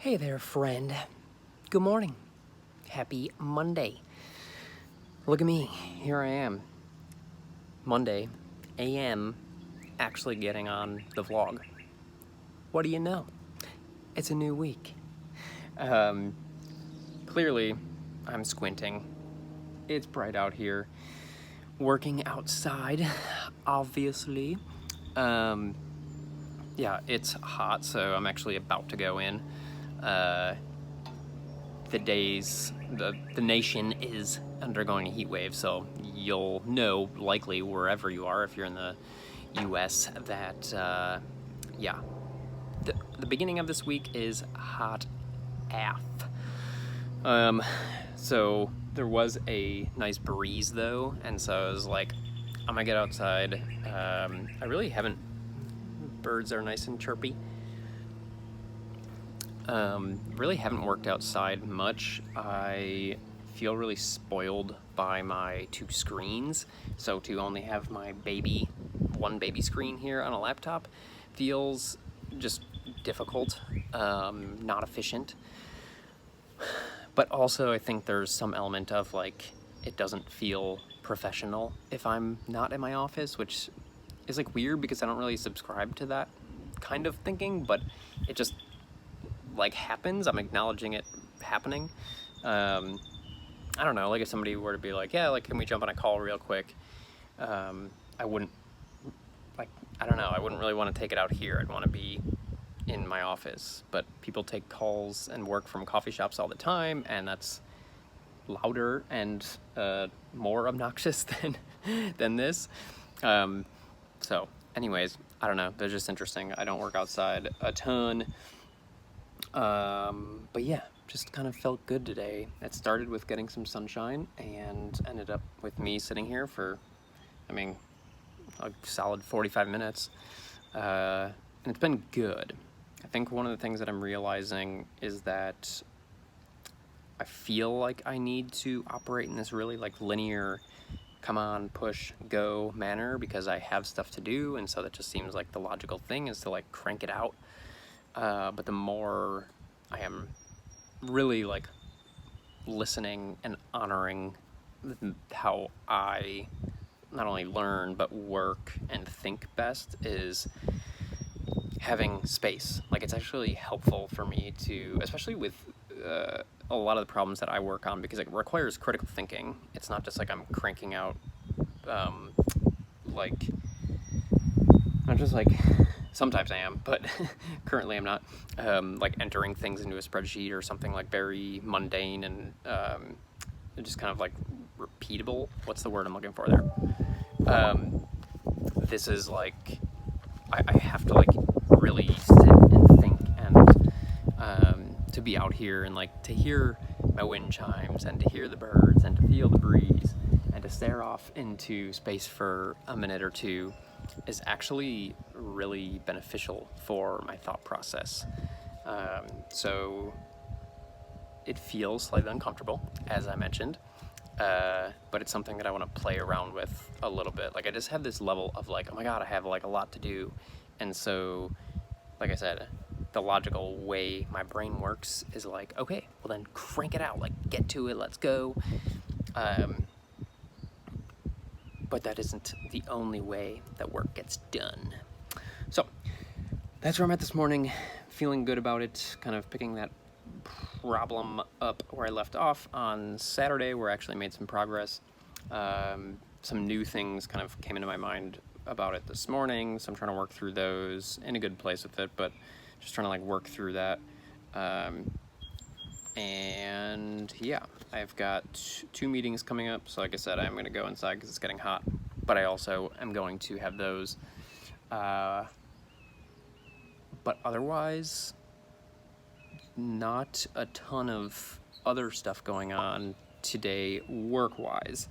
Hey there, friend. Good morning. Happy Monday. Look at me. Here I am. Monday, AM, actually getting on the vlog. What do you know? It's a new week. Clearly, I'm squinting. It's bright out here. Working outside, obviously. Yeah, it's hot, so I'm actually about to go in. The nation is undergoing a heat wave, so you'll know likely wherever you are, if you're in the US, that yeah, the beginning of this week is hot AF. So there was a nice breeze though, and so I was like, I'm gonna get outside. I really haven't. Birds are nice and chirpy. Really haven't worked outside much. I feel really spoiled by my two screens, so to only have my one baby screen here on a laptop feels just difficult, not efficient. But also I think there's some element of like, it doesn't feel professional if I'm not in my office, which is like weird because I don't really subscribe to that kind of thinking, but it just like happens. I'm acknowledging it happening. I don't know, like if somebody were to be like, yeah, like, can we jump on a call real quick? I wouldn't, like, I don't know, I wouldn't really want to take it out here. I'd want to be in my office, but people take calls and work from coffee shops all the time, and that's louder and more obnoxious than this. So anyways, I don't know, they're just interesting. I don't work outside a ton. But yeah, just kind of felt good today. It started with getting some sunshine and ended up with me sitting here for, a solid 45 minutes. And it's been good. I think one of the things that I'm realizing is that I feel like I need to operate in this really like linear, come on, push, go manner because I have stuff to do, and so that just seems like the logical thing is to like crank it out. But the more I am really like listening and honoring how I not only learn but work and think best is having space. Like, it's actually helpful for me to, especially with a lot of the problems that I work on, because it requires critical thinking. It's not just like I'm cranking out like, not just like, sometimes I am, but currently I'm not, like entering things into a spreadsheet or something like very mundane and just kind of like repeatable. What's the word I'm looking for there? This is like, I have to like really sit and think, and to be out here and like to hear my wind chimes and to hear the birds and to feel the breeze and to stare off into space for a minute or two is actually really beneficial for my thought process. So it feels slightly uncomfortable, as I mentioned, but it's something that I want to play around with a little bit. Like, I just have this level of like, oh my god, I have like a lot to do, and so, like I said, the logical way my brain works is like, okay, well then crank it out, like get to it, let's go. But that isn't the only way that work gets done. So that's where I'm at this morning, feeling good about it, kind of picking that problem up where I left off on Saturday, where I actually made some progress. Some new things kind of came into my mind about it this morning, so I'm trying to work through those, in a good place with it, but just trying to like work through that. And yeah, I've got 2 meetings coming up, so like I said, I'm going to go inside because it's getting hot, but I also am going to have those. But otherwise, not a ton of other stuff going on today work-wise.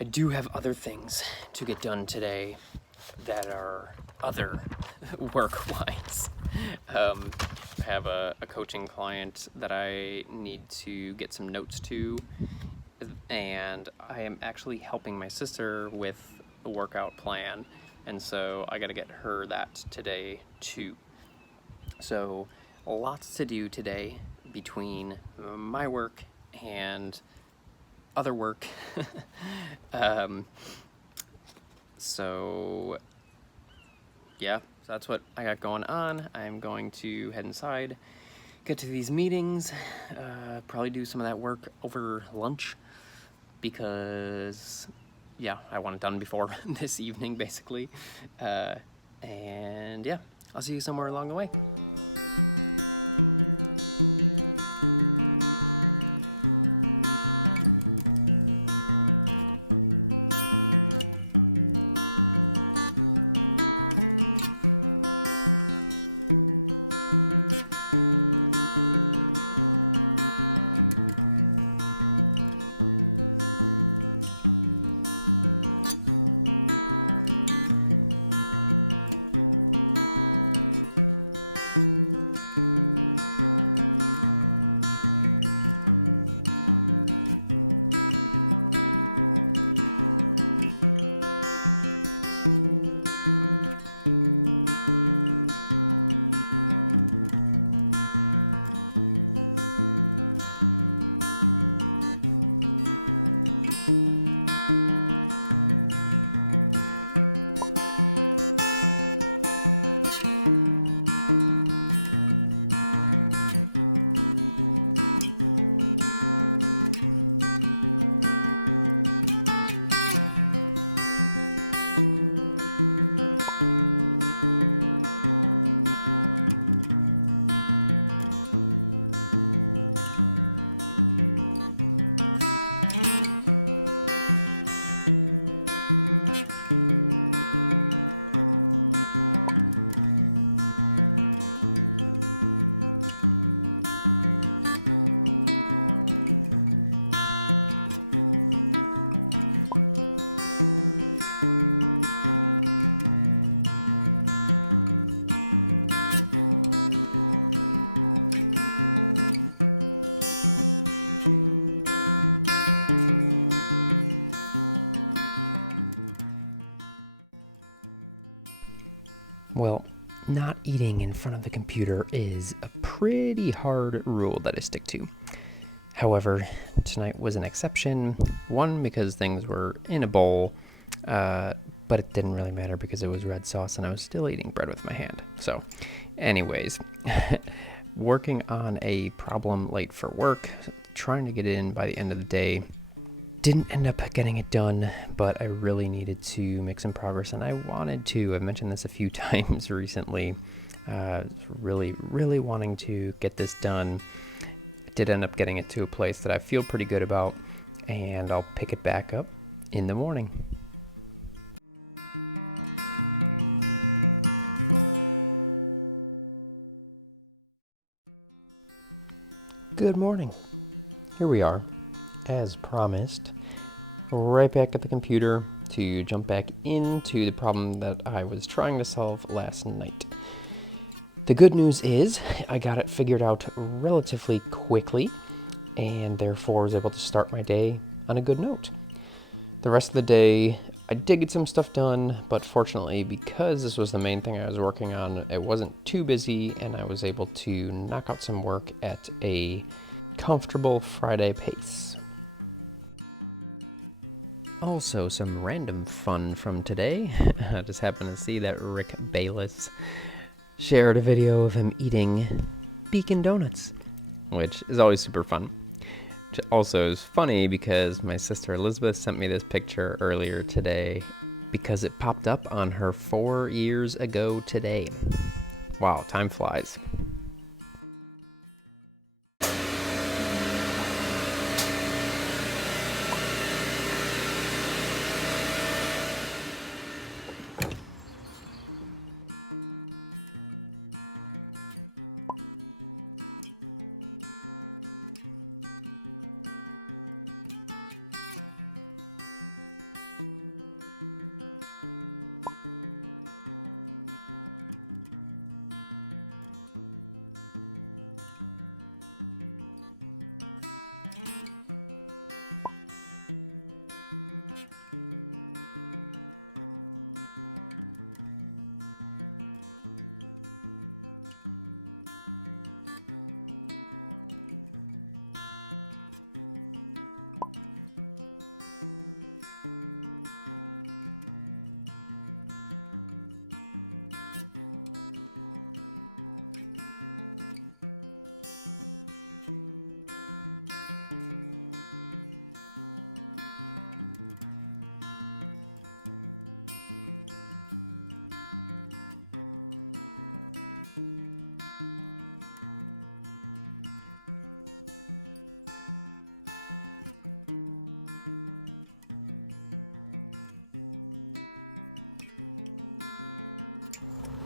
I do have other things to get done today that are other work-wise. I have a coaching client that I need to get some notes to, and I am actually helping my sister with a workout plan, and so I got to get her that today too. So lots to do today between my work and other work. So yeah, so that's what I got going on. I'm going to head inside, get to these meetings, probably do some of that work over lunch because, yeah, I want it done before this evening, basically. And yeah, I'll see you somewhere along the way. Well, not eating in front of the computer is a pretty hard rule that I stick to. However, tonight was an exception. One, because things were in a bowl, but it didn't really matter because it was red sauce and I was still eating bread with my hand. So, anyways, working on a problem late for work, trying to get it in by the end of the day. Didn't end up getting it done, but I really needed to make some progress, and I wanted to. I've mentioned this a few times recently. Really wanting to get this done. I did end up getting it to a place that I feel pretty good about, and I'll pick it back up in the morning. Good morning. Here we are, as promised, right back at the computer to jump back into the problem that I was trying to solve last night. The good news is I got it figured out relatively quickly and therefore was able to start my day on a good note. The rest of the day, I did get some stuff done, but fortunately, because this was the main thing I was working on, it wasn't too busy and I was able to knock out some work at a comfortable Friday pace. Also, some random fun from today. I just happened to see that Rick Bayless shared a video of him eating Beacon Doughnuts, which is always super fun. Which also is funny because my sister Elizabeth sent me this picture earlier today because it popped up on her 4 years ago today. Wow, time flies.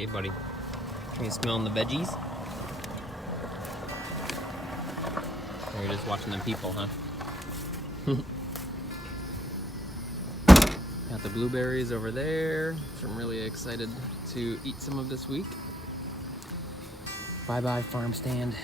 Hey, buddy. Are you smelling the veggies? Or you're just watching them people, huh? Got the blueberries over there, which I'm really excited to eat some of this week. Bye-bye, farm stand.